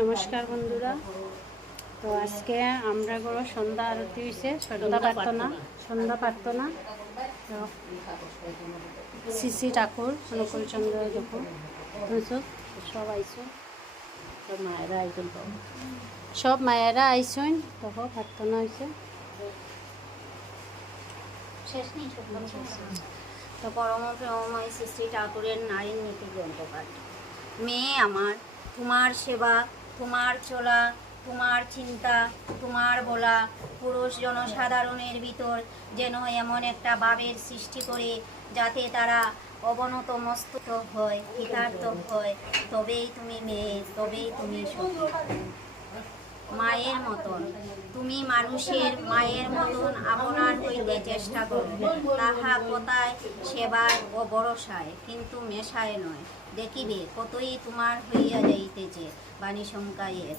নমস্কার বন্ধুরা। তো আজকে আমরা গো সন্ধ্যা আরতি হয়েছে, সন্ধ্যা প্রার্থনা। তো শ্রী ঠাকুর অনুকূলচন্দ্র যখন সব আইসুন, সব মায়েরা আইসুন, তখন প্রার্থনা হয়েছে। তো পরম প্রেমময় শ্রী ঠাকুরের নারীর নীতি গ্রন্থপাঠ। মেয়ে আমার, তোমার সেবা, তোমার চলা, তোমার চিন্তা, তোমার বলা পুরুষ জনসাধারণের ভিতর যেন এমন একটা ভাবের সৃষ্টি করে যাতে তারা অবনত মস্তক হয়, কৃতার্থ হয়। তবেই তুমি মেয়ে, তবেই তুমি সখী। মায়ের মতন তুমি মানুষের মায়ের মতন আপনার হইতে চেষ্টা করো, তাহা কথায় সেবায় ও ভরসায়, কিন্তু মেশায় নয়। দেখিবে কতই তোমার হইয়া যাইতেছে বাণী সংখ্যায়ের।